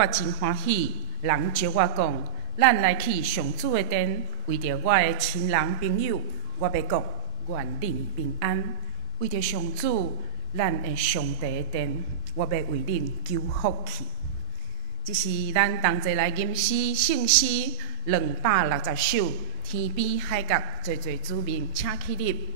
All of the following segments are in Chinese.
我真欢喜，人招我讲，咱来去上主的殿，为着我的亲人朋友，我要讲愿恁平安。为着上主，咱的上帝的殿，我要为恁求福气。这是咱同齐来吟诗圣诗260首，天边海角，侪侪子民，请起立。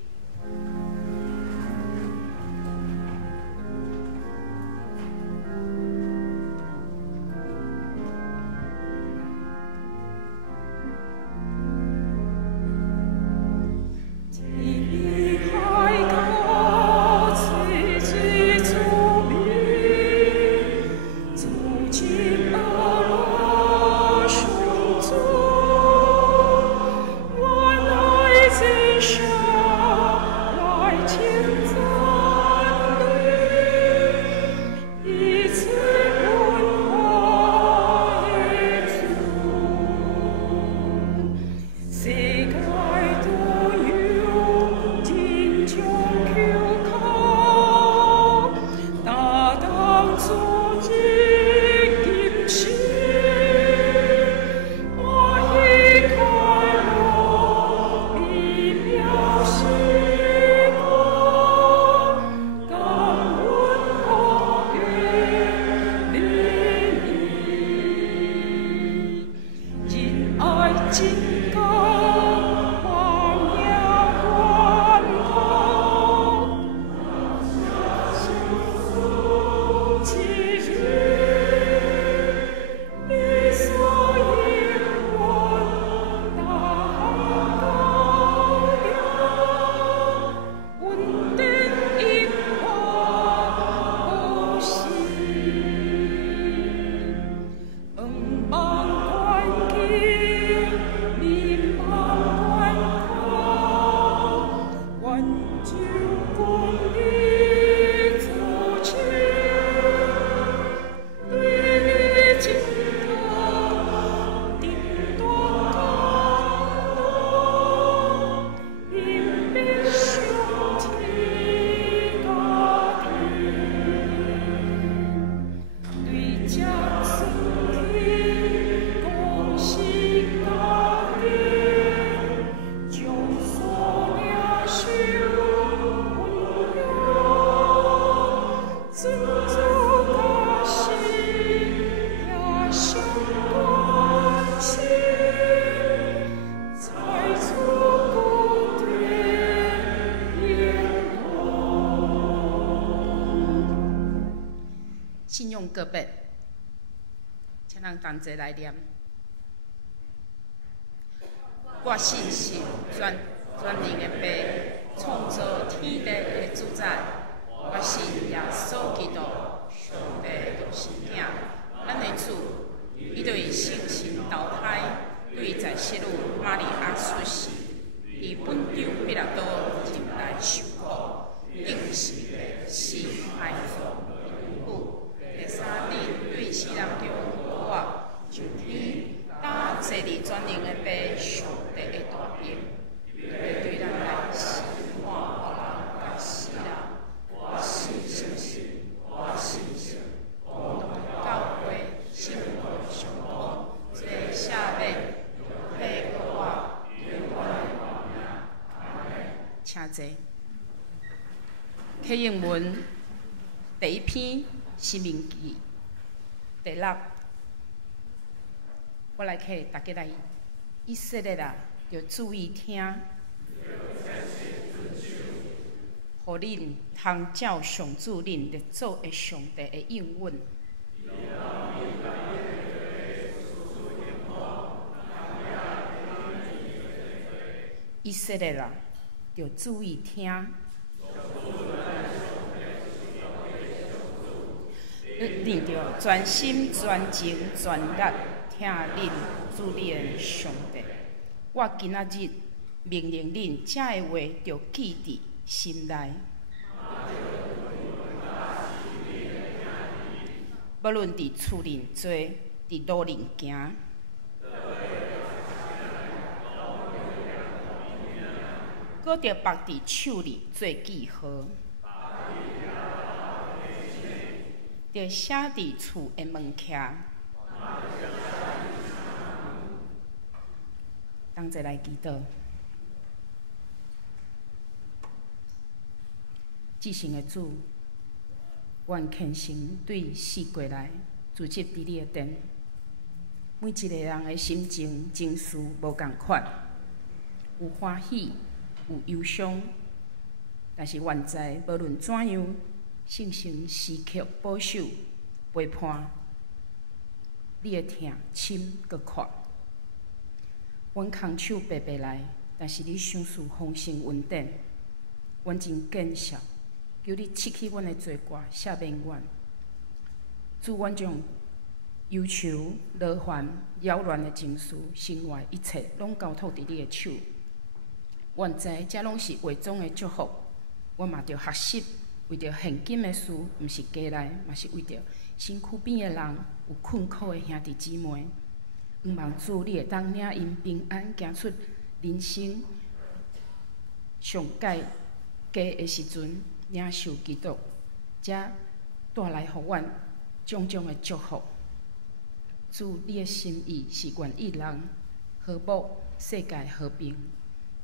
信用告别，请人同齐来念。我信是全能的爸，创造天地的主宰。我信耶稣基督，上帝独生子，咱的主，伊对圣神投胎，对在世女玛利亚出世，伫本场彼拉多前来受苦，应是被死埋葬。第三日，对死人中我上天，打坐伫全能的爸上帝的大殿，要对咱来审判恶人甲死人。我信圣神，我信神，共同教会，信仰相通，这下面配合我，永远的保命。阿门。请坐。启应文第一篇。申命记第6，我来替大家来以色列啊，要注意听，互恁通照上主恁列祖的上帝的应允。以色列啊，要注意听。恁着全心、全情、全力听恁主恁的上帝。我今仔日命令恁这个话，着记伫心内。无论伫厝恁做，伫路恁行，搁着绑伫手里做记号。着写伫厝的门徛，同齐来祈祷。至圣的主，愿虔诚对四过来聚集伫你的殿。每一个人的心情、情绪无共款，有欢喜，有忧伤，但是愿在无论怎样，圣神时刻保守、陪伴，你的疼深搁阔。阮空手白白来，但是你想事丰盛稳定，阮真见笑。求你拭去阮的罪过，赦免阮。主，阮将忧愁、劳烦、扰乱的情绪、生活一切，拢交托伫你的手。愿知这拢是话中的祝福。我嘛着学习，为着现今的事，毋是家内，嘛是为着身躯边的人，有困苦的兄弟姊妹。愿望主，你会当领因平安，行出人生上界家的时阵。领受基督，才带来互阮种种的祝福。主，你的心意是愿意人和睦，世界和平。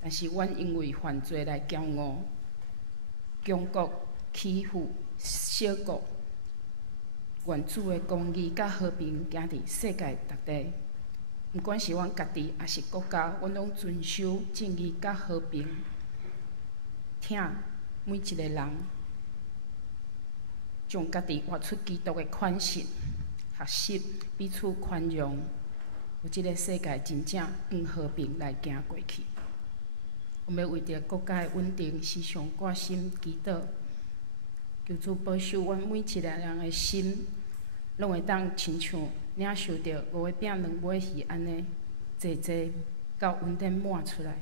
但是阮因为犯罪来骄傲、强国欺负小国。愿主的公义甲和平行伫世界各地。毋管是阮家己，还是国家，阮拢遵守正义甲和平。听。每一个人将家己活出基督的款式，学习彼此宽容，有即个世界真正用和平来行过去。我们为着国家的稳定，时常挂心祈祷，求主保守阮每一个人的心，拢会当亲像领受着5个饼2尾鱼安尼，济济到稳定满出来。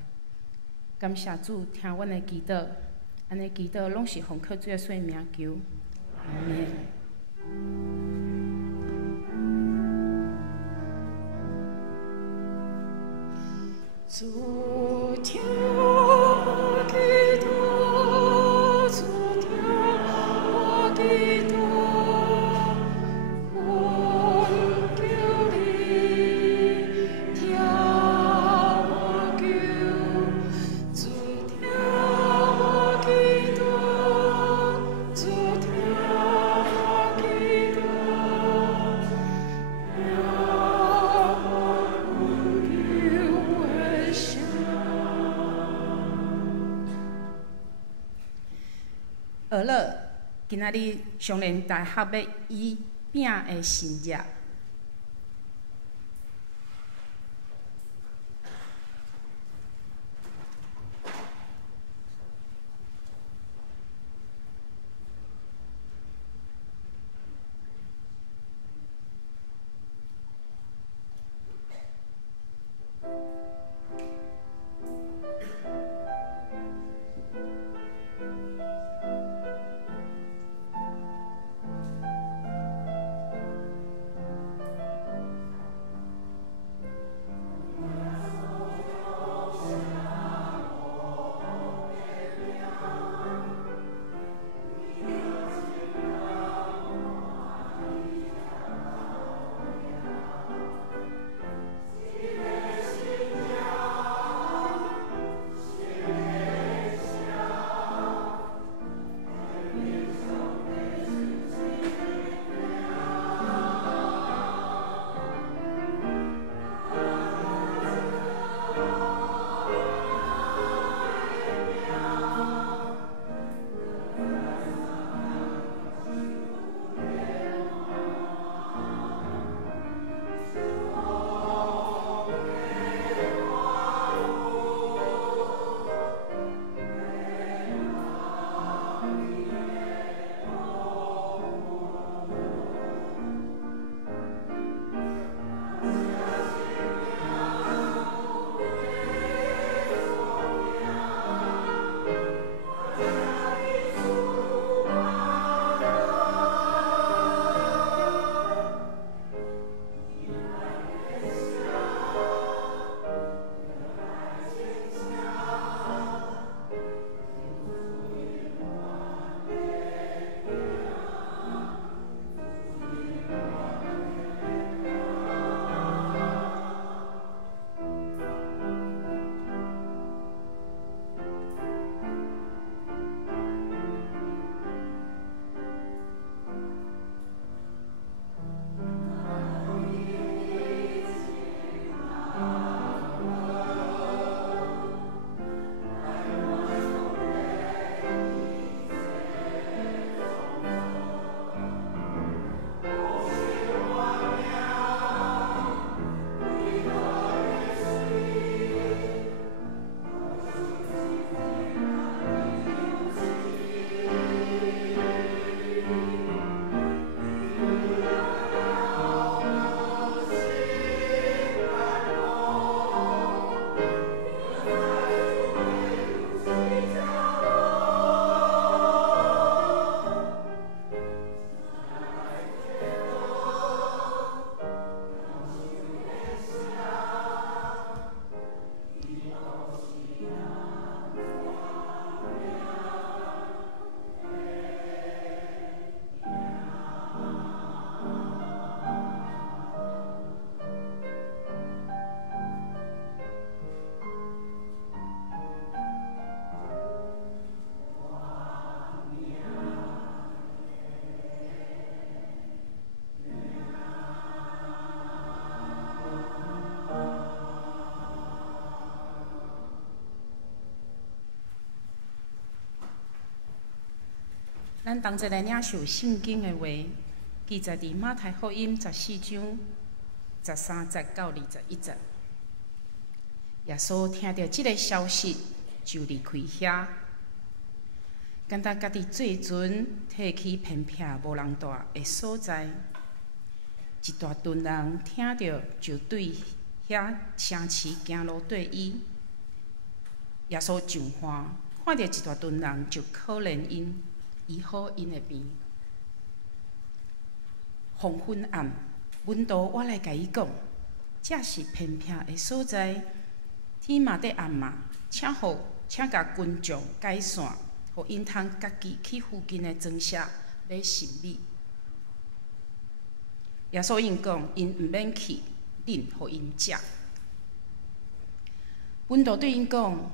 感谢主，听阮的祈祷。安尼祈祷拢是奉靠主的圣名求，阿门。主听我祈祷，主听我祈祷，我求你听我求，主听。学了，今仔日上联大学要以饼的神日。咱同齐来领受圣经的话，记载伫马太福音14章13节到21节。耶稣听到即个消息，就离开遐，感觉家己做船退去偏僻无人住的所在。一大群人听到，就对遐城市行路对伊。耶稣上岸，看到一大群人，就可怜因，医好因的病。黄昏暗，阮道我来甲伊讲，这是偏僻的所在，天嘛得暗嘛，请甲群众解散，互因通家己去附近的庄舍买行李。耶稣因讲，因毋免去，恁互因食。阮道对因讲，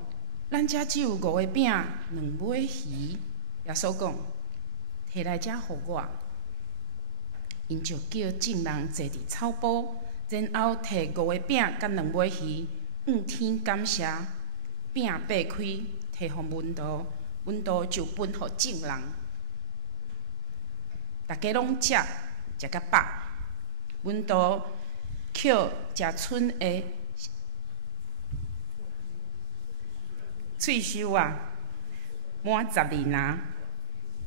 咱遮只有5个饼、2尾鱼。耶稣讲，摕来遮互我。因就叫众人坐伫草埔，然后摕5个饼甲2尾鱼，向天感谢，饼掰开，摕互阮道，阮道就分互众人。大家拢食甲饱。阮道捡食剩的脆寿啊，满12篮。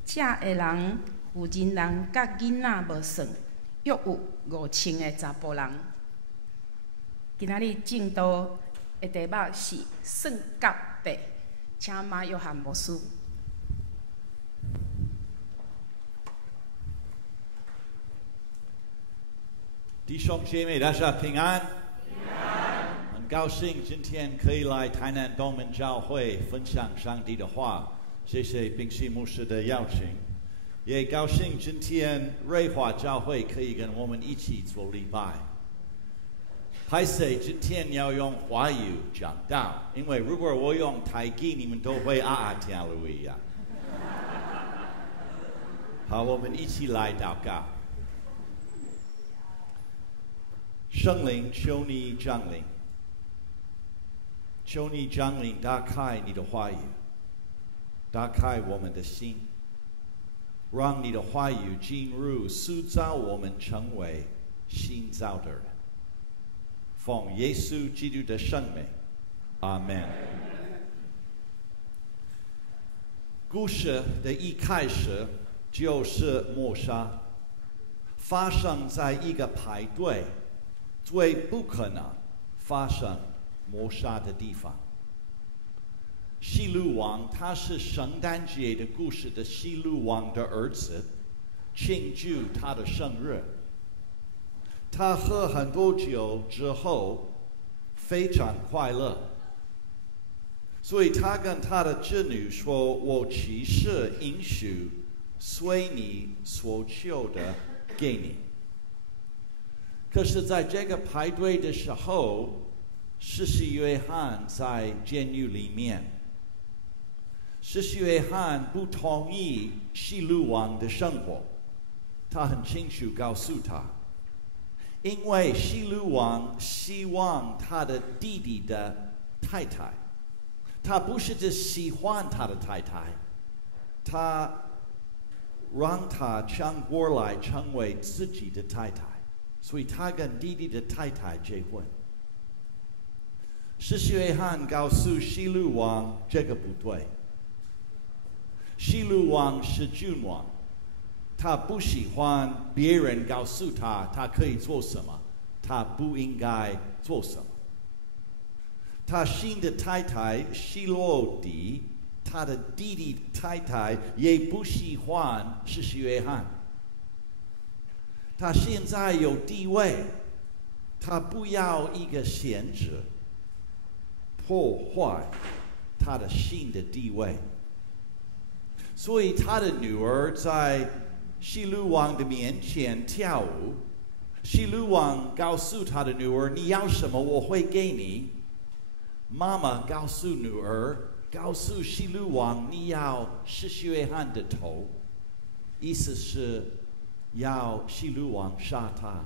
食的人，妇人人甲囡仔无算，约有5000个查甫人。今仔日正道的题目是算甲白，请马约翰牧师。弟兄姐妹，大家平安。很高兴今天可以来台南东门教会分享上帝的话，谢谢宾西牧师的邀请，也高兴今天瑞华教会可以跟我们一起做礼拜。拍摄今天要用华语讲道，因为如果我用台语，你们都会听了一样。好，我们一起来祷告。圣灵，求你降临，求你降临，打开你的话语，打开我们的心，让你的话语进入，塑造我们成为新造的人。奉耶稣基督的圣名，阿门。故事的一开始就是谋杀，发生在一个派对最不可能发生谋杀的地方。希律王他是圣诞节的故事的希律王的儿子，庆祝他的生日。他喝很多酒之后非常快乐，所以他跟他的侄女说，我其实允许随你所求的给你。可是在这个排队的时候，施洗约翰在监狱里面，施洗约翰不同意希律王的生活，他很清楚告诉他，因为希律王希望他的弟弟的太太，他不是只喜欢他的太太，他让他抢过来成为自己的太太，所以他跟弟弟的太太结婚。施洗约翰告诉希律王这个不对，希律王是君王，他不喜欢别人告诉他他可以做什么，他不应该做什么。他新的太太希罗底，他的弟弟太太也不喜欢施洗约翰。他现在有地位，他不要一个贤者破坏他的新的地位，所以他的女儿在希律王的面前跳舞。希律王告诉他的女儿，你要什么我会给你。妈妈告诉女儿，告诉希律王，你要施洗约翰的头，意思是要希律王杀他。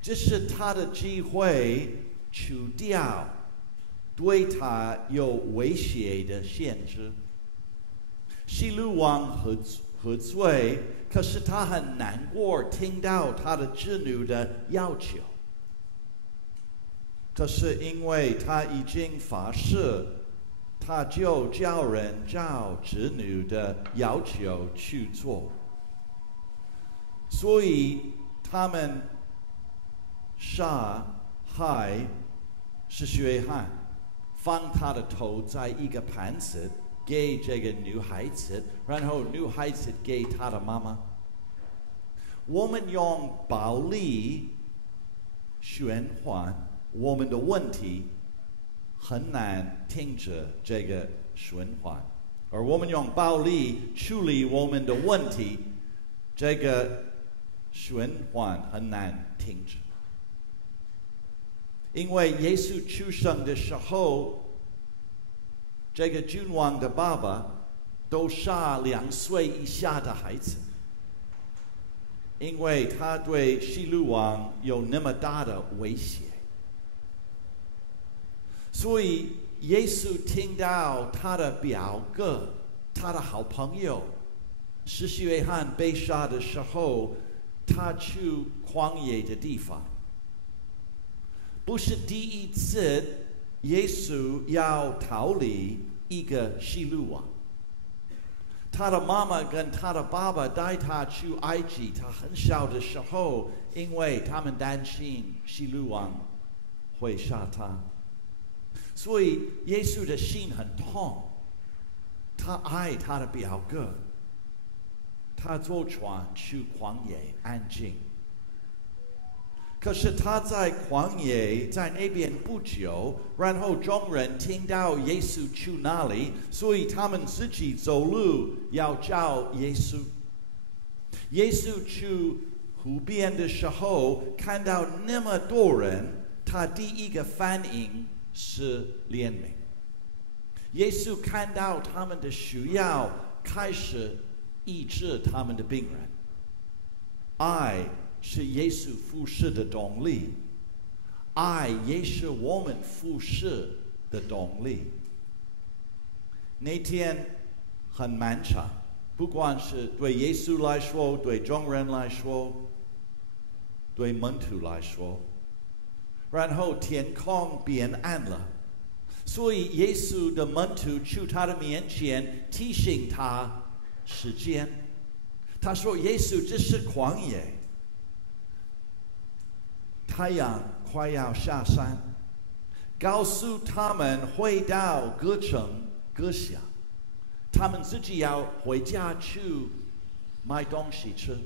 这是他的机会，除掉对他有威胁的限制。希律王喝醉，可是他很难过，听到他的侄女的要求。可是因为他已经发誓，他就叫人照侄女的要求去做。所以他们杀害施洗约翰，放他的头在一个盘子给这个女孩子，然后女孩子给她的妈妈。我们用暴力宣传我们的问题，很难停止这个循环；而我们用暴力处理我们的问题，这个循环很难停止。因为耶稣出生的时候，这个君王的爸爸都杀2岁以下的孩子，因为他对希律王有那么大的威胁。所以耶稣听到他的表哥，他的好朋友施洗约翰被杀的时候，他去旷野的地方。不是第一次耶稣要逃离一个希律王。他的妈妈跟他的爸爸带他去埃及，他很小的时候，因为他们担心希律王会杀他，所以耶稣的心很痛，他爱他的表哥，他坐船去旷野安静。可是他在旷野，在那边不久，然后众人听到耶稣去那里，所以他们自己走路要找耶稣。耶稣去湖边的时候，看到那么多人，他第一个反应是怜悯。耶稣看到他们的需要，开始医治他们的病人。爱是耶稣服侍的动力，爱也是我们服侍的动力。那天很漫长，不管是对耶稣来说，对众人来说，对门徒来说。然后天空变暗了，所以耶稣的门徒去他的面前提醒他时间。他说：“耶稣，这是旷野，太阳快要下山，告诉他们回到各城各乡，他们自己要回家去买东西吃。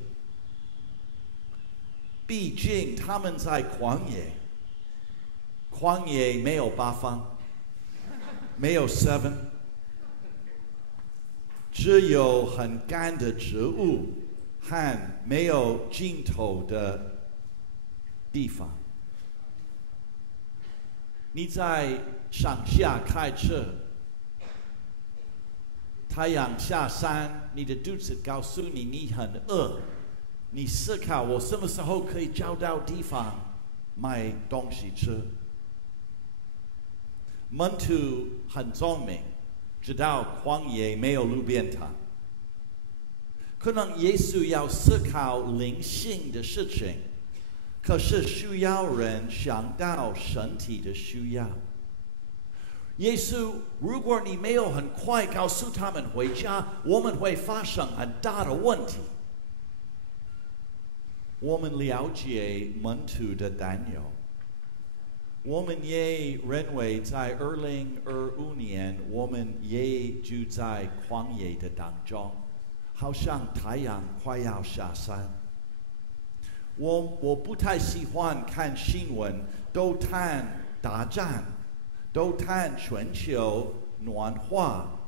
毕竟他们在旷野，旷野没有八方，没有 7， 只有很干的植物和没有尽头的地方。你在上下开车，太阳下山，你的肚子告诉你你很饿，你思考我什么时候可以找到地方买东西吃。门徒很聪明，知道旷野没有路边摊，可能耶稣要思考灵性的事情，可是需要人想到身体的需要。耶稣，如果你没有很快告诉他们回家，我们会发生很大的问题。我们了解门徒的担忧，我们也认为在2025年，我们也就在旷野的当中，好像太阳快要下山。我不太喜欢看新闻，都谈大战，都谈全球暖化、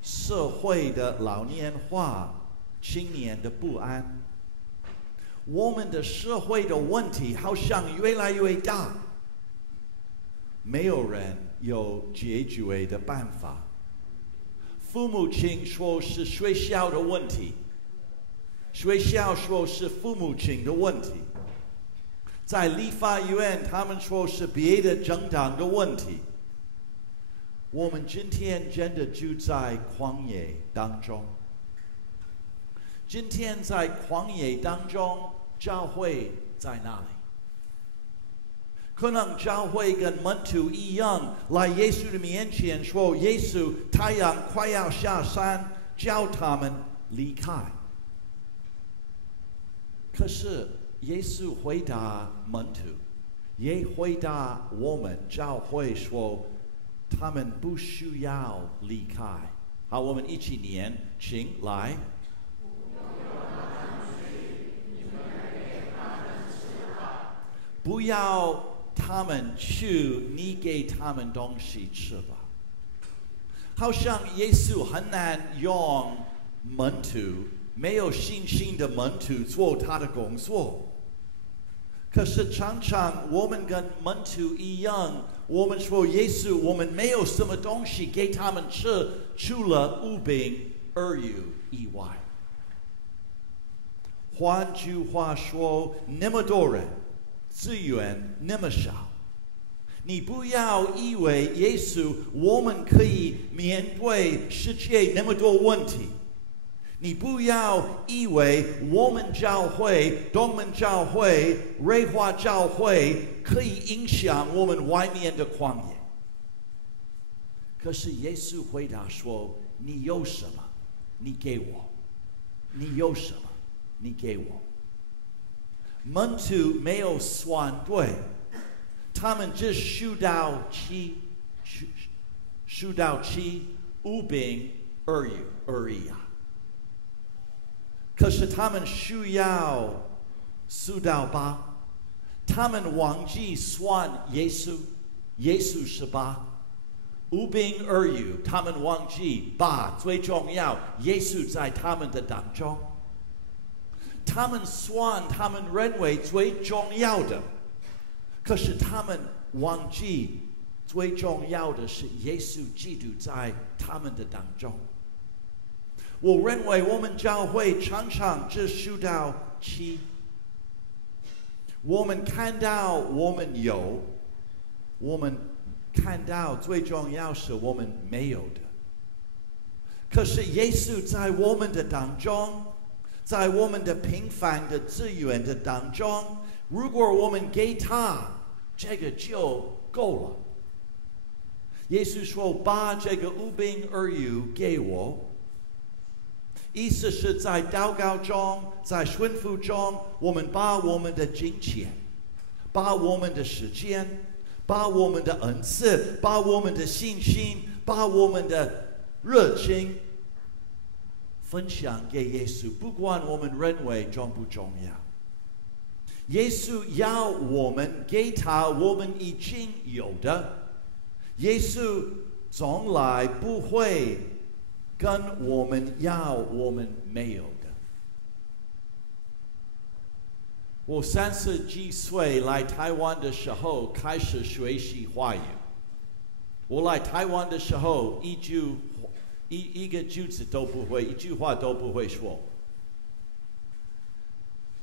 社会的老年化、青年的不安。我们的社会的问题好像越来越大，没有人有解决的办法。父母亲说是学校的问题，学校说是父母亲的问题，在立法院他们说是别的政党的问题。我们今天真的就在旷野当中。今天在旷野当中，教会在哪里？可能教会跟门徒一样，来耶稣的面前说：“耶稣，太阳快要下山，叫他们离开。”可是耶稣回答门徒，也回答我们教会说，他们不需要离开。好，我们一起念，请来。不要他们去，你给他们东西吃吧。好像耶稣很难用门徒没有信心的门徒做他的工作。可是常常我们跟门徒一样，我们说耶稣，我们没有什么东西给他们吃，除了5饼2鱼以外。换句话说，那么多人，资源那么少，你不要以为耶稣，我们可以面对世界那么多问题。你不要以为我们教会、东门教会、瑞华教会可以影响我们外面的旷野。可是耶稣回答说：“你有什么，你给我；你有什么，你给我。”门徒没有算对，他们只数到7，5饼2鱼而已啊。可是他们需要4到8，他们忘记算耶稣，耶稣是8，5饼2鱼，他们忘记8，最重要，耶稣在他们的当中。他们算他们认为最重要的，可是他们忘记最重要的是耶稣基督在他们的当中。我认为我们教会常常只数到7，我们看到我们有，我们看到最重要是我们没有的。可是耶稣在我们的当中，在我们的平凡的资源的当中，如果我们给他，这个就够了。耶稣说：“把这个5饼2鱼给我。”意思是在祷告中，在顺服中，我们把我们的金钱，把我们的时间，把我们的恩赐，把我们的信心，把我们的热情分享给耶稣，不管我们认为重不重要。耶稣要我们给他我们已经有的，耶稣从来不会跟我们要我们没有的。我30几岁来台湾的时候开始学习华语。我来台湾的时候一个句子都不会，一句话都不会说。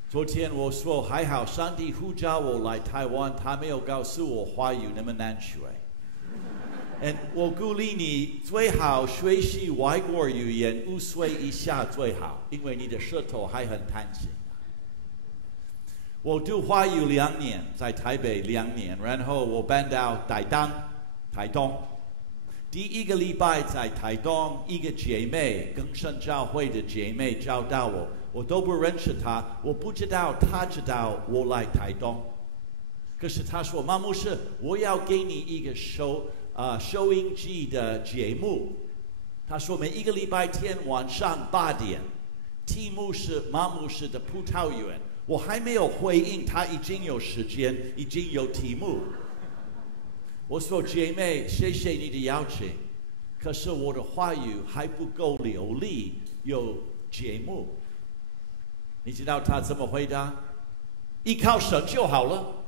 昨天我说还好，上帝呼召我来台湾，他没有告诉我华语那么难学。我鼓励你最好学习外国语言5岁以下最好，因为你的舌头还很弹性。我读华语2年，在台北2年，然后我搬到台东。第一个礼拜在台东，一个姐妹，更生教会的姐妹找到我，我都不认识她，我不知道她知道我来台东。可是她说：“马牧师，我要给你一个收音机的节目。”她说每一个礼拜天晚上8点，题目是马牧师的葡萄园。我还没有回应，她已经有时间，已经有题目。我说：“姐妹，谢谢你的邀请，可是我的话语还不够流利，有节目。”你知道他怎么回答？依靠神就好了。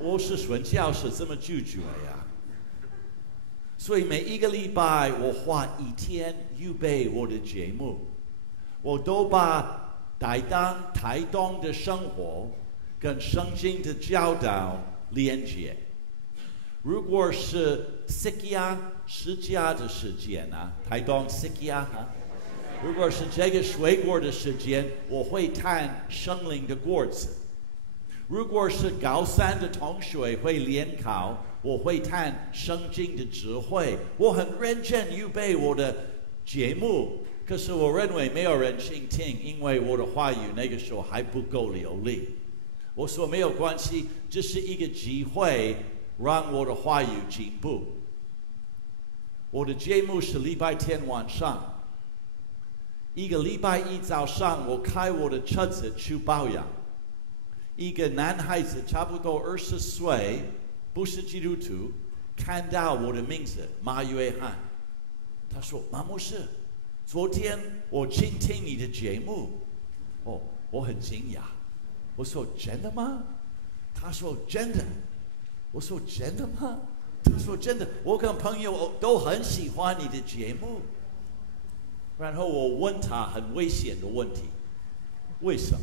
我是宣教士，怎么拒绝呀？所以每一个礼拜我花1天预备我的节目，我都把台东的生活跟圣经的教导连接。如果是Sikia 释迦的时间啊，台东Sikia啊，如果是这个水果的时间，我会看生灵的果子。如果是高三的同学会联考，我会看圣经的智慧。我很认真预备我的节目，可是我认为没有人倾听，因为我的话语那个时候还不够流利。我说没有关系，这是一个机会让我的话语进步。我的节目是礼拜天晚上，一个礼拜一早上，我开我的车子去保养。一个男孩子差不多20岁，不是基督徒，看到我的名字马约翰，他说：“马牧师，昨天我倾听你的节目，哦，我很惊讶。”我说：“真的吗？”他说：“真的。”我说：“真的吗？”他说：“真的。”我跟朋友都很喜欢你的节目。然后我问他很危险的问题：“为什么？”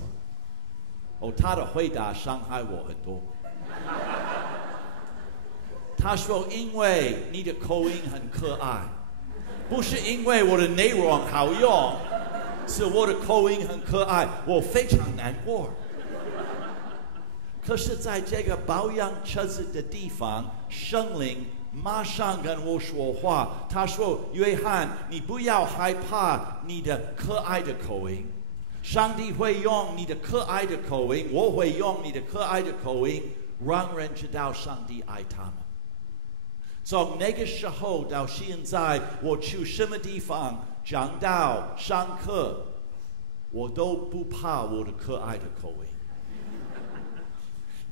哦，他的回答伤害我很多。他说：“因为你的口音很可爱，不是因为我的内容好用，是我的口音很可爱，我非常难过。”可是在这个保养车子的地方，圣灵马上跟我说话，他说：“约翰，你不要害怕你的可爱的口音。上帝会用你的可爱的口音，我会用你的可爱的口音，让人知道上帝爱他们。”从那个时候到现在，我去什么地方讲道、上课，我都不怕我的可爱的口音。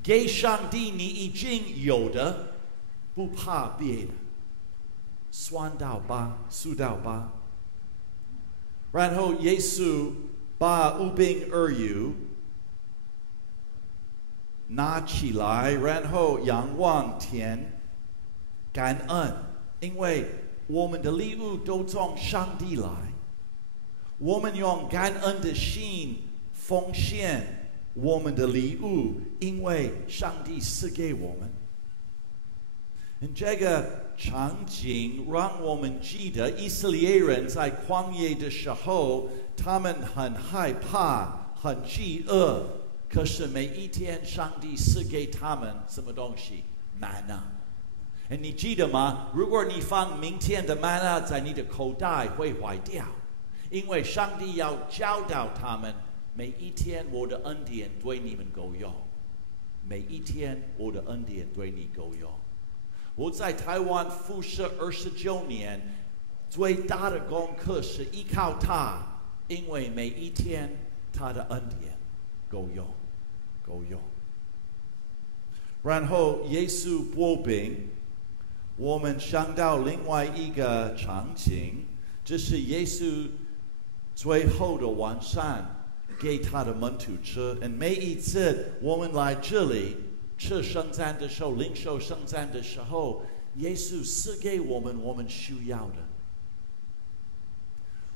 给上帝你已经有的，不怕别的。酸到吧，素到吧。然后耶稣把五饼二鱼拿起来，然后仰望天，感恩，因为我们的礼物都从上帝来，我们用感恩的心奉献我们的礼物，因为上帝赐给我们。这个场景让我们记得以色列人在旷野的时候，他们很害怕，很饥饿，可是每一天上帝赐给他们什么东西？玛纳。你记得吗？如果你放明天的玛纳在你的口袋会坏掉，因为上帝要教导他们，每一天我的恩典对你们够用，每一天我的恩典对你够用。我在台湾服侍29年，最大的功课是依靠他，因为每一天他的恩典够用，够用。然后耶稣擘饼，我们想到另外一个场景，这是耶稣最后的晚餐给他的门徒吃。每一次我们来这里吃圣餐的时候，领受圣餐的时候，耶稣赐给我们我们需要的。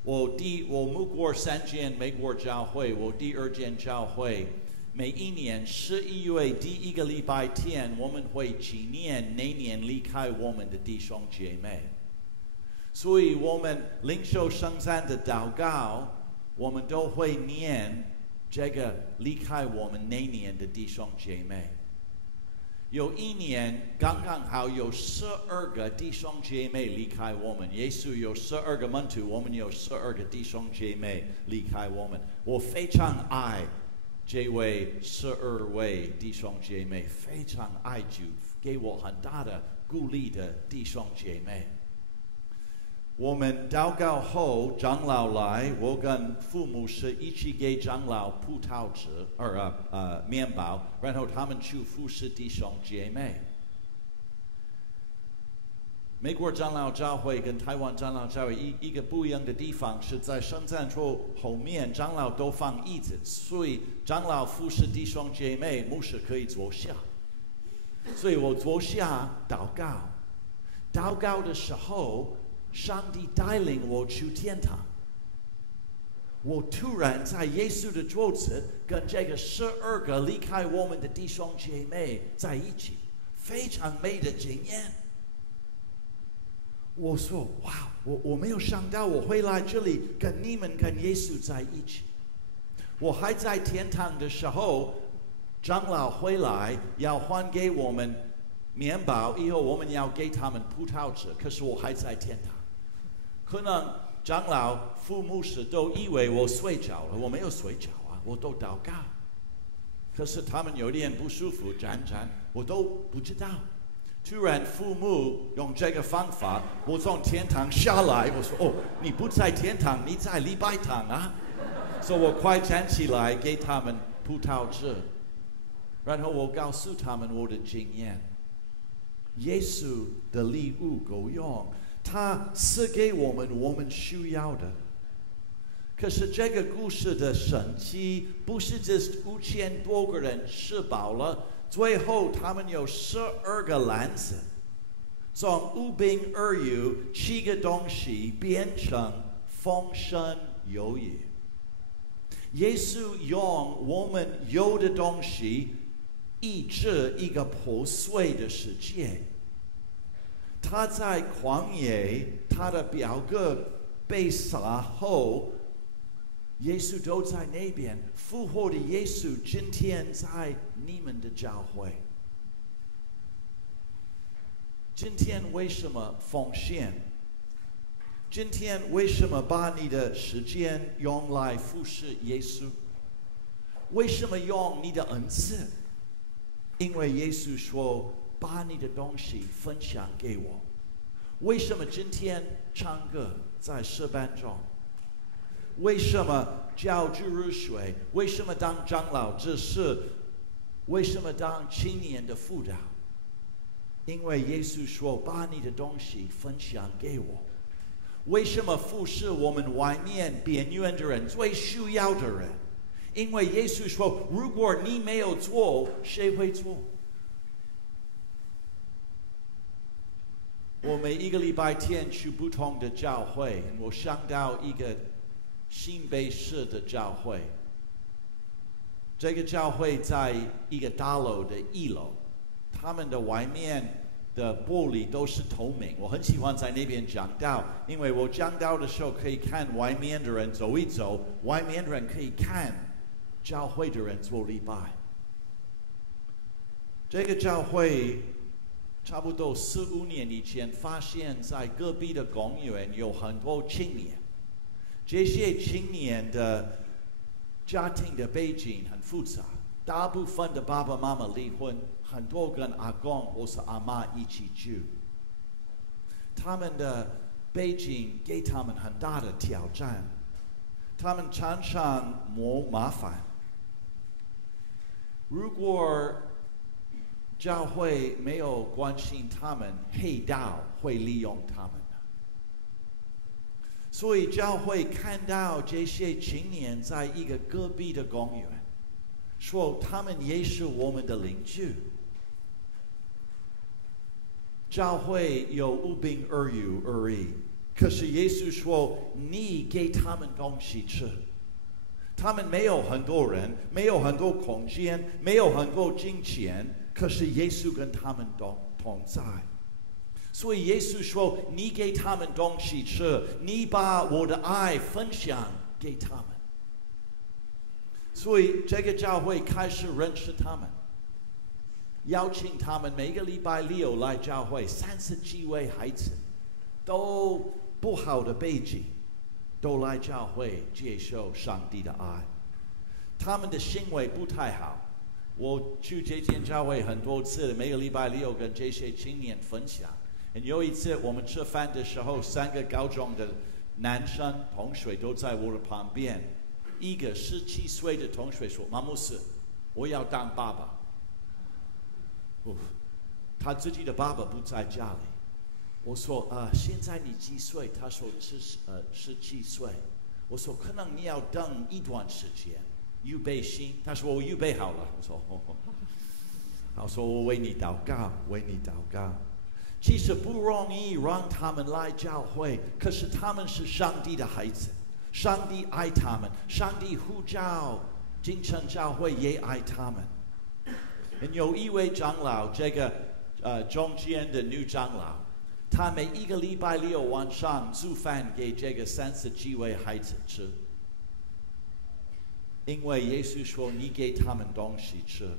我牧过3间美国教会，我第2间教会，每一年11月第一个礼拜天，我们会纪念那年离开我们的弟兄姐妹。所以我们领受圣餐的祷告，我们都会念这个离开我们那年的弟兄姐妹。有一年刚刚好有12个弟兄姐妹离开我们，耶稣有12个门徒，我们有12个弟兄姐妹离开我们。我非常爱这位12位弟兄姐妹，非常爱主，给我很大的鼓励的弟兄姐妹。我们祷告后，长老来，我跟父母是一起给长老葡萄汁面包，然后他们去服侍弟兄姐妹。美国长老教会跟台湾长老教会一个不一样的地方是在圣餐桌后面，长老都放椅子，所以长老服侍弟兄姐妹，牧师可以坐下。所以我坐下祷告，祷告的时候，上帝带领我去天堂。我突然在耶稣的桌子跟这个12个离开我们的弟兄姐妹在一起，非常美的经验。我说哇，我没有想到我会来这里跟你们跟耶稣在一起。我还在天堂的时候，长老回来要还给我们面包，以后我们要给他们葡萄汁。可是我还在天堂，可能长老、副牧师都以为我睡着了，我没有睡着啊，我都祷告。可是他们有点不舒服，站，我都不知道。突然父母用这个方法，我从天堂下来，我说：“哦，你不在天堂，你在礼拜堂啊！”所以我快站起来给他们葡萄汁，然后我告诉他们我的经验。耶稣的礼物够用，他赐给我们需要的。可是这个故事的神迹不是这5000多个人吃饱了。最后，他们有12个篮子，从5饼2鱼7个东西变成丰盛有余。耶稣用我们有的东西医治一个破碎的世界。他在旷野，他的表哥被杀后，耶稣都在那边。复活的耶稣今天在你们的教会。今天为什么奉献？今天为什么把你的时间用来服侍耶稣？为什么用你的恩赐？因为耶稣说：“把你的东西分享给我。”为什么今天唱歌在诗班中？为什么教主日学？为什么当长老执事？为什么当青年的辅导？因为耶稣说：“把你的东西分享给我。”为什么服侍我们外面边缘的人、最需要的人？因为耶稣说：“如果你没有做，谁会做？”我每一个礼拜天去不同的教会，我想到一个新北市的教会。这个教会在一个大楼的1楼，他们的外面的玻璃都是透明。我很喜欢在那边讲道，因为我讲道的时候可以看外面的人走一走，外面的人可以看教会的人做礼拜。这个教会差不多4、5年以前，发现在隔壁的公园有很多青年。这些青年的家庭的背景很复杂，大部分的爸爸妈妈离婚，很多跟阿公或是阿妈一起住。他们的背景给他们很大的挑战，他们常常磨麻烦。如果教会没有关心他们，黑道会利用他们。所以教会看到这些青年在一个隔壁的公园，说他们也是我们的邻居。教会有5饼2鱼而已，可是耶稣说：“你给他们东西吃。”他们没有很多人，没有很多空间，没有很多金钱，可是耶稣跟他们同在。所以耶稣说：“你给他们东西吃，你把我的爱分享给他们。”所以这个教会开始认识他们，邀请他们每个礼拜6来教会，30几位孩子，都不好的背景，都来教会接受上帝的爱。他们的行为不太好。我去这间教会很多次，每个礼拜6跟这些青年分享。有一次我们吃饭的时候，3个高中的男生同学都在我的旁边。一个17岁的同学说：“马牧师，我要当爸爸。”他自己的爸爸不在家里。我说：“现在你几岁？”他说：“17岁。”我说：“可能你要等一段时间，预备心。”他说：“我预备好了。”我说：“他说我为你祷告，为你祷告。”其实不容易让他们来教会，可是他们是上帝的孩子，上帝爱他们，上帝呼召金城教会也爱他们。有一位长老，这个中间的女长老，她每一个礼拜六晚上煮饭给这个30几位孩子吃，因为耶稣说你给他们东西吃。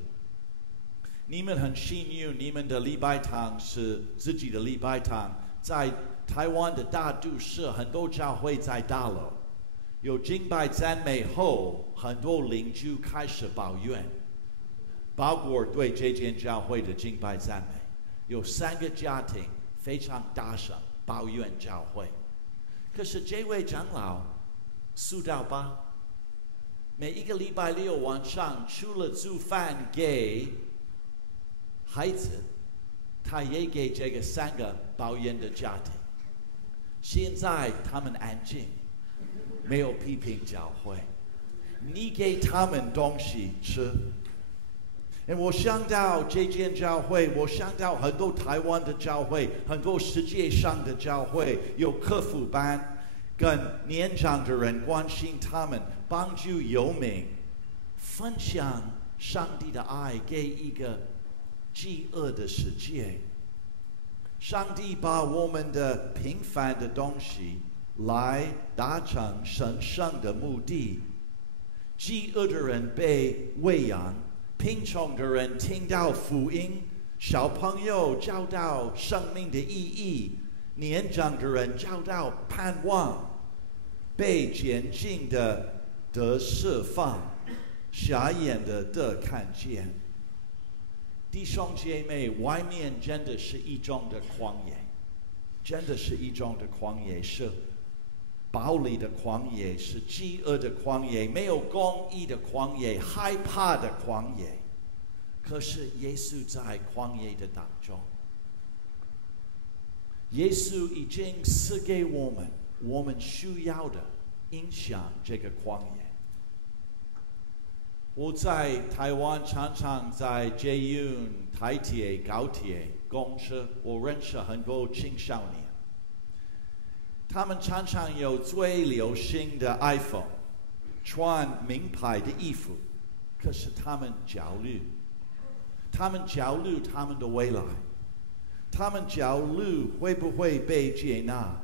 你们很幸运，你们的礼拜堂是自己的礼拜堂，在台湾的大都市，很多教会在大楼，有敬拜赞美后，很多邻居开始抱怨，包括对这间教会的敬拜赞美，有3个家庭非常大声抱怨教会。可是这位长老4到8，每一个礼拜六晚上，除了煮饭给孩子，他也给这个3个抱怨的家庭。现在他们安静，没有批评教会。你给他们东西吃。我想到这间教会，我想到很多台湾的教会，很多世界上的教会有客服班，跟年长的人关心他们，帮助游民，分享上帝的爱给一个饥饿的世界。上帝把我们的平凡的东西来达成神圣的目的。饥饿的人被喂养，贫穷的人听到福音，小朋友找到生命的意义，年长的人找到盼望，被监禁的得释放，瞎眼的得看见。弟兄姐妹，外面真的是一种的旷野，真的是一种的旷野，是暴力的旷野，是饥饿的旷野，没有公义的旷野，害怕的旷野。可是耶稣在旷野的当中，耶稣已经赐给我们我们需要的影响这个旷野。我在台湾常常在捷运、台铁、高铁、公车，我认识很多青少年，他们常常有最流行的 iPhone， 穿名牌的衣服，可是他们焦虑，他们焦虑他们的未来，他们焦虑会不会被接纳，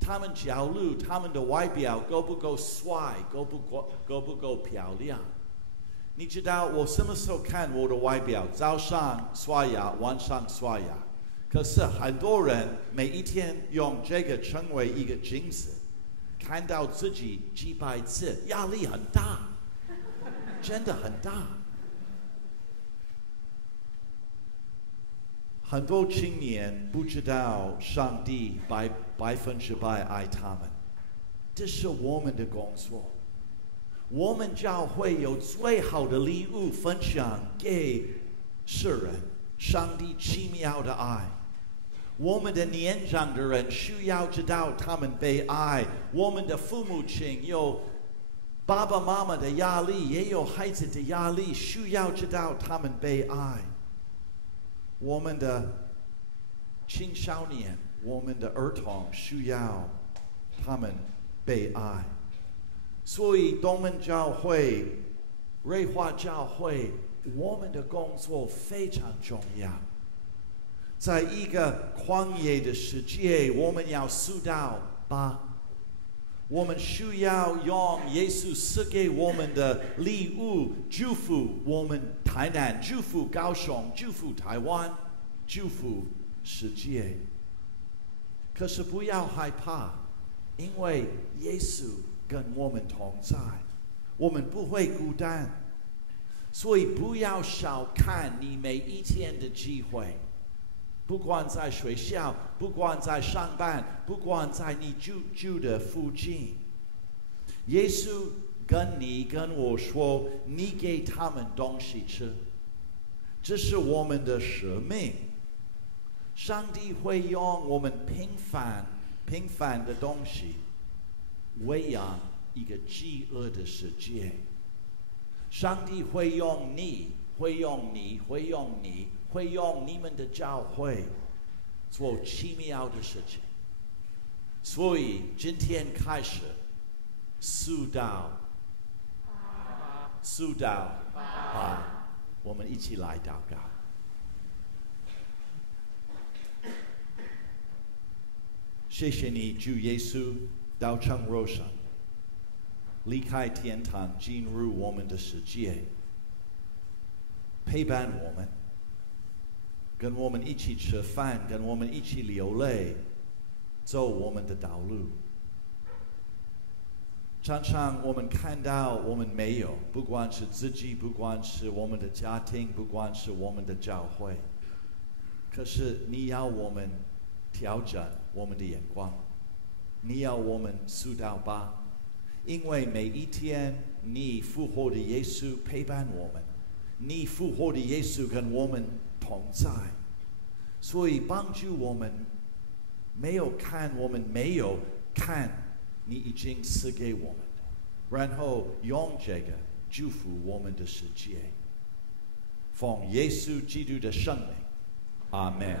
他们焦虑他们的外表够不够帅，够不够漂亮。你知道我什么时候看我的外表？早上刷牙，晚上刷牙。可是很多人每一天用这个成为一个镜子，看到自己几百次，压力很大，真的很大。很多青年不知道上帝100%爱他们，这是我们的工作。我们教会有最好的礼物分享给世人，上帝奇妙的爱。我们的年长的人需要知道他们被爱，我们的父母亲有爸爸妈妈的压力，也有孩子的压力，需要知道他们被爱。我们的青少年，我们的儿童需要他们被爱。所以东门教会、瑞华教会，我们的工作非常重要。在一个旷野的世界，我们要4到8，我们需要用耶稣赐给我们的礼物，祝福我们台南，祝福高雄，祝福台湾，祝福世界。可是不要害怕，因为耶稣跟我们同在，我们不会孤单。所以不要小看你每一天的机会，不管在学校，不管在上班，不管在你住的附近，耶稣跟你跟我说，你给他们东西吃，这是我们的使命。上帝会用我们平凡的东西喂养一个饥饿的世界。上帝会用你，会用你们的教会做奇妙的事情。所以今天开始4到8，我们一起来祷告。谢谢你，主耶稣道成肉身，离开天堂，进入我们的世界，陪伴我们，跟我们一起吃饭，跟我们一起流泪，走我们的道路。常常我们看到我们没有，不管是自己，不管是我们的家庭，不管是我们的教会，可是你要我们调整我们的眼光，你要我们速到吧，因为每一天你复活的耶稣陪伴我们，你复活的耶稣跟我们同在，所以帮助我们没有看我们没有看你已经赐给我们的，然后用这个祝福我们的世界。奉耶稣基督的圣名，阿门。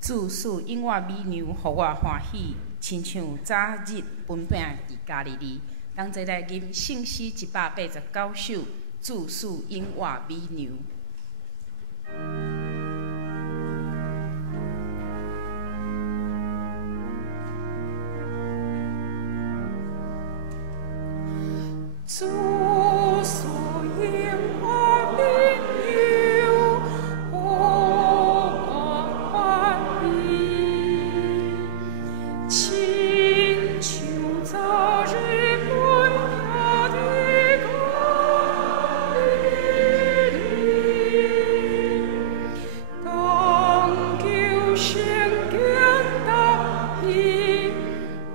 主赐因我美娘，互我欢喜，亲像早日分饼伫加利利。同齐来吟圣诗189首，主赐因我美娘。主赐因我美娘，互我欢喜，亲像早日分饼的加利利，当求圣经答应，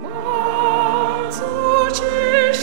望主之时。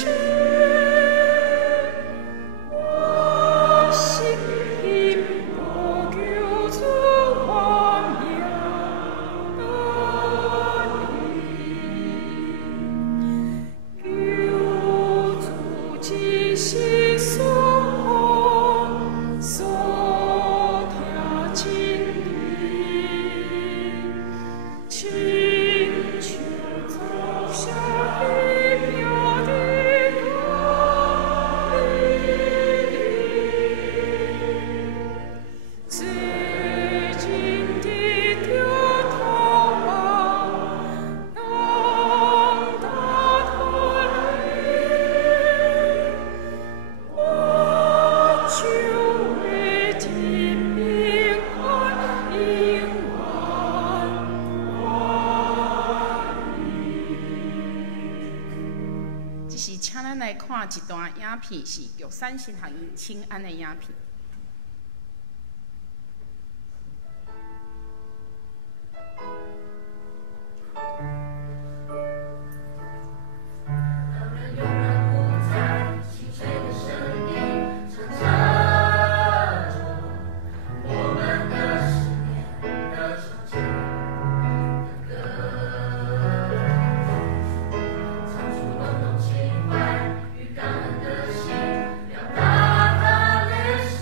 来看一段影片，是玉山神学院请安的影片。与感恩的心，表达他烈士。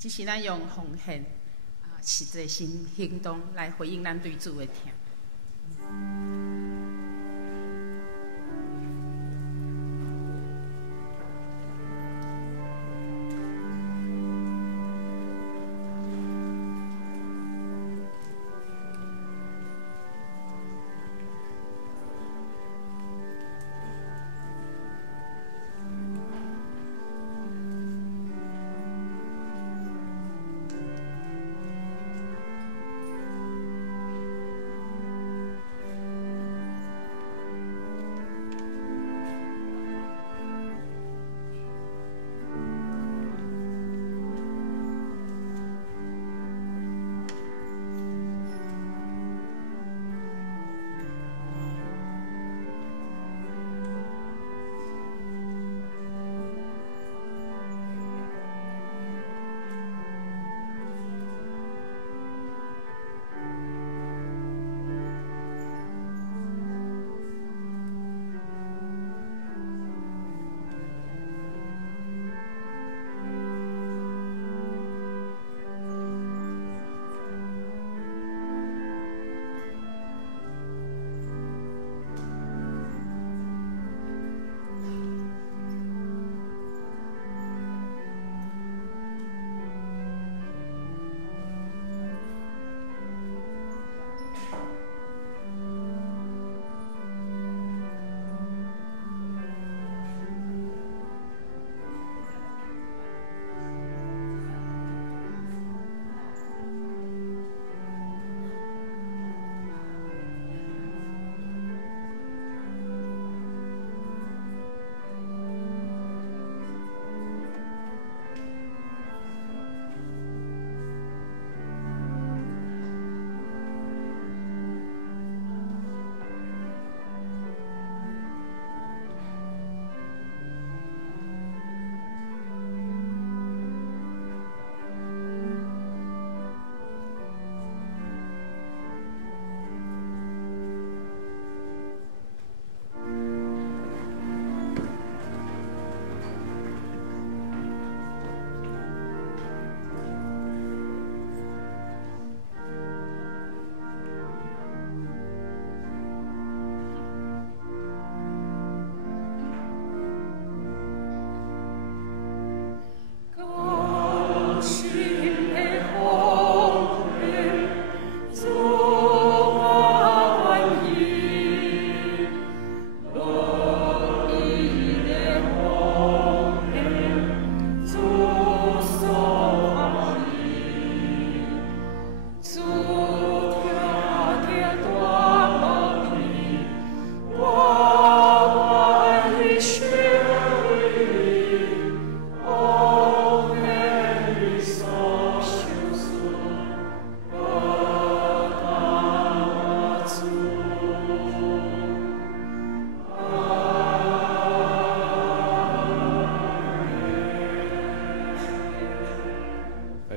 只是咱用奉献实际行动来回应咱对主的听。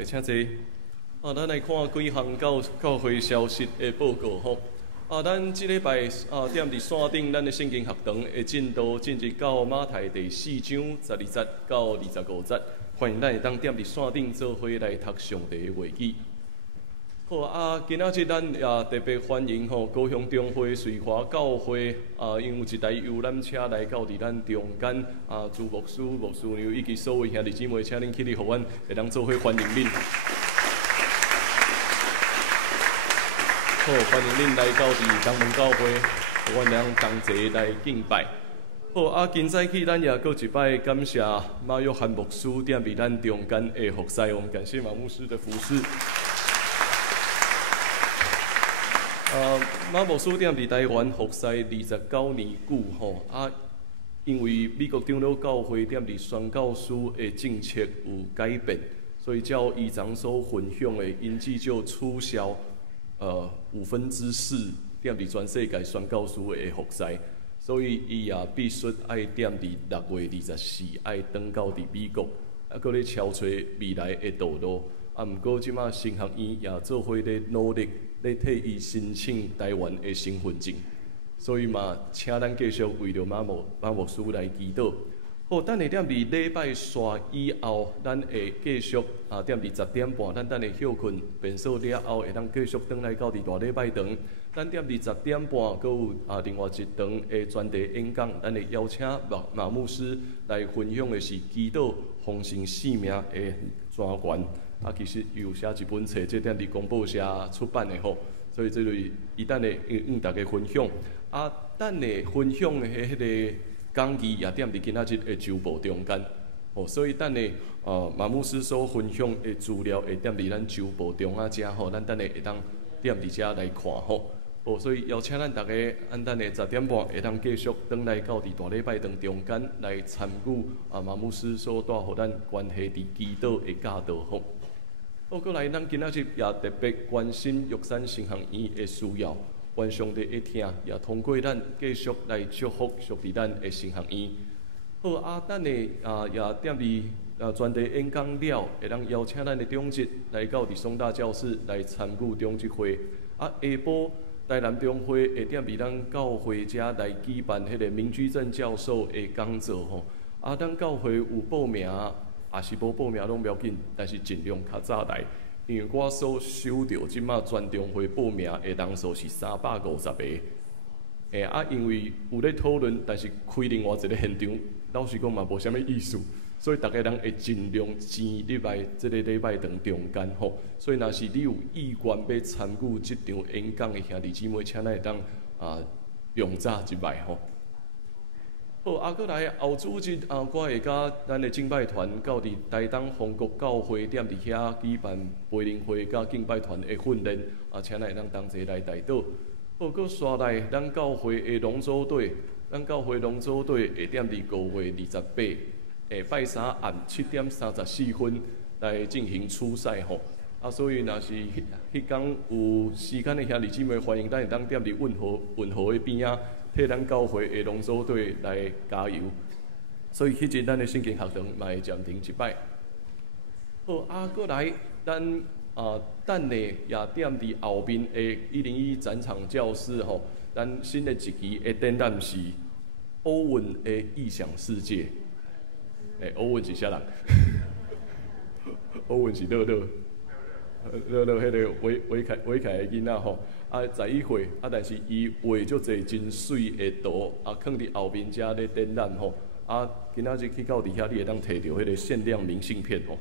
请坐。咱来看几项教会消息的报告吼。咱即礼拜踮伫山顶，咱的圣经学堂的进度进入到马太第4章12节到25节，欢迎咱会当踮伫山顶做伙来读上帝的话语。好今仔日咱也特别欢迎高雄中会瑞华教会因有一台游览车来到伫咱中间朱牧师、牧师娘以及所有兄弟姊妹，请恁起立，互阮会当做伙欢迎恁。好，欢迎恁来到伫东门教会，互阮俩同齐来敬拜。好今早起咱也搁一摆感谢马约翰牧师踮伫咱中间的服侍，我们感谢马牧师的服侍。马牧师踮伫台湾服侍29年久因为美国长老教会踮伫宣教师的政策有改变，所以照伊昨所分享的，因此就取消4%踮伫全世界宣教师的服侍，所以伊也必须爱踮伫6月24爱转到伫美国，搁咧敲找未来的道路。毋过即马神学院也做伙咧努力，咧替伊申请台湾的身份证，所以嘛，请咱继续为着马牧师来祈祷。好，等下踮伫礼拜煞以后，咱会继续踮伫10点半，咱等下休困便所了后，会当继续转来到伫大礼拜堂。咱踮伫10点半，阁有另外一堂的专题演讲，咱会邀请马牧师来分享的是基督丰盛生命的专权。其实有写一本册，这踮伫公报社出版的吼，所以这类伊等下与大家分享。等下分享的迄个讲义也踮伫今仔日的周报中间。所以等下马牧师所分享的资料会踮伫咱周报中遮吼，咱等下会当踮伫遮来看吼。所以邀请咱大家，等下10点半会当继续转来到伫大礼拜堂中间来参与马牧师所带互咱关系伫基督的教导吼。过来，咱今仔日也特别关心玉山神学院的需要，愿上帝会听，也通过咱继续来祝福属伫咱的神学院。好等下也踮伫专题演讲了，会当邀请咱的长职来到伫松大教室来参与长职会。下晡台南中会会踮伫咱教会遮来举办迄个明居正教授的讲座吼。咱教会有报名。也是无报名拢不要紧，但是尽量较早来，因为我所收到即马全中会报名的人数是350个。因为有咧讨论，但是开另外一个现场，老实讲嘛无啥物意思，所以大家人会尽量挤入来即个礼拜堂中间吼。所以若是你有意愿要参与即场演讲的兄弟姊妹，请咱会当用早入来吼。好，过来后主日我会甲咱的敬拜团到伫台东丰国教会踮伫遐举办培灵会甲敬拜团的训练，请咱会当同齐来带导。好，搁刷来咱教会的龙舟队，咱教会龙舟队会踮伫5月28，拜三暗7点34分来进行初赛吼。所以若是迄天有时间的兄弟姊妹，欢迎咱会当踮伫运河的边仔。替咱教会的龙舟队来加油，所以迄阵咱的圣经学堂嘛会暂停一摆。好，过来咱等下也踮伫后面的101展场教室吼，咱新的一期的展览是欧文的异想世界。欧文是啥人？欧文是乐乐，迄个伟凯的囡仔吼。11岁，但是伊画足侪真水的图，放伫后面遮咧展览吼。今仔日去到伫遐，你会当摕到迄个限量明信片吼。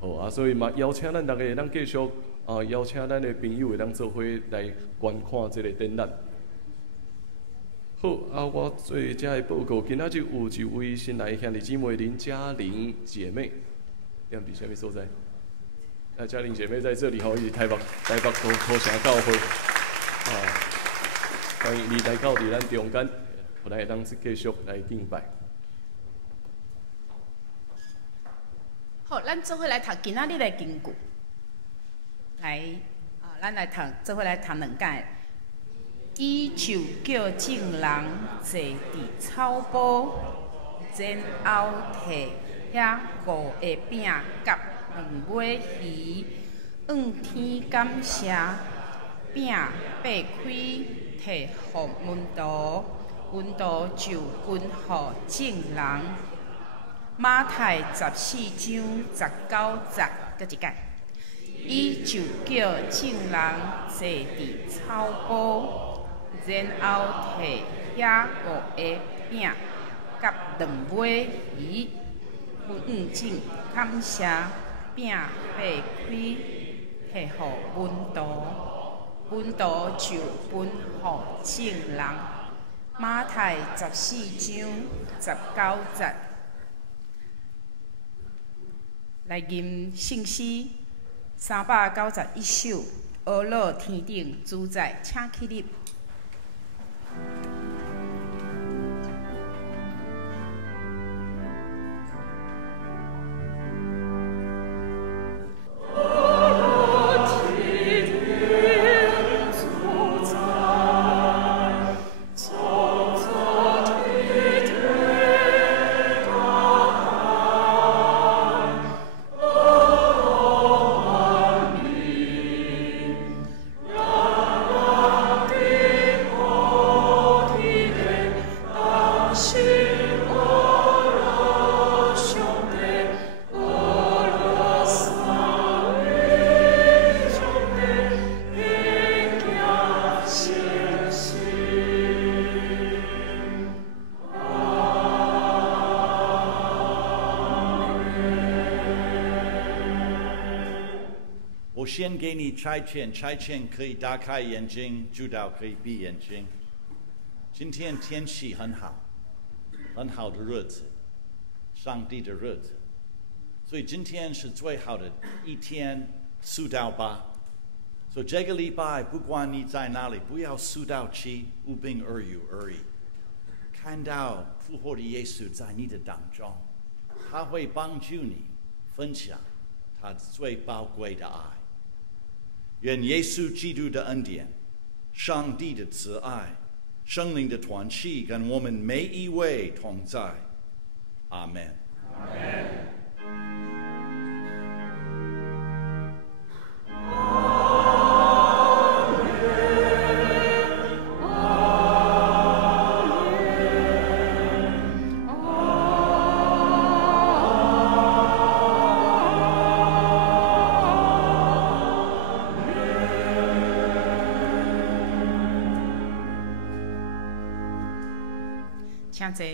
好所以嘛邀请咱大家会当继续邀请咱的朋友会当做伙来观看即个展览。好我做遮的报告，今仔日有一位新来的兄弟姊妹林嘉玲姐妹，踮伫啥物所在？嘉玲姐妹在这里吼，伊是台北土城教会。欢迎你来到伫咱中间，互咱会当继续来敬拜。好，咱做伙来读今仔日的经句。来，咱来读，做伙来读两解。伊就叫众人坐伫草埔，然后摕遐5个饼甲2尾鱼，仰天感谢。饼掰开，摕互门徒，门徒就分互众人。马太14章19节，搁一解。伊就叫众人坐伫草埔，然后摕遐5个饼甲2尾鱼，仰众感谢，饼掰开，摕互门徒。门徒就分互众人。马太14章19节，来吟圣诗391首，翱落天顶主宰，请起立。Amen. 先给你差遣，差遣可以打开眼睛，主导可以闭眼睛。今天天气很好，很好的日子，上帝的日子，所以今天是最好的一天，数到8。所以这个礼拜，不管你在哪里，不要数到7，无病而已。看到复活的耶稣在你的当中，他会帮助你分享他最宝贵的爱。愿耶稣基督的恩典、上帝的慈爱、圣灵的团契跟我们每一位同在。阿们。阿们。请坐。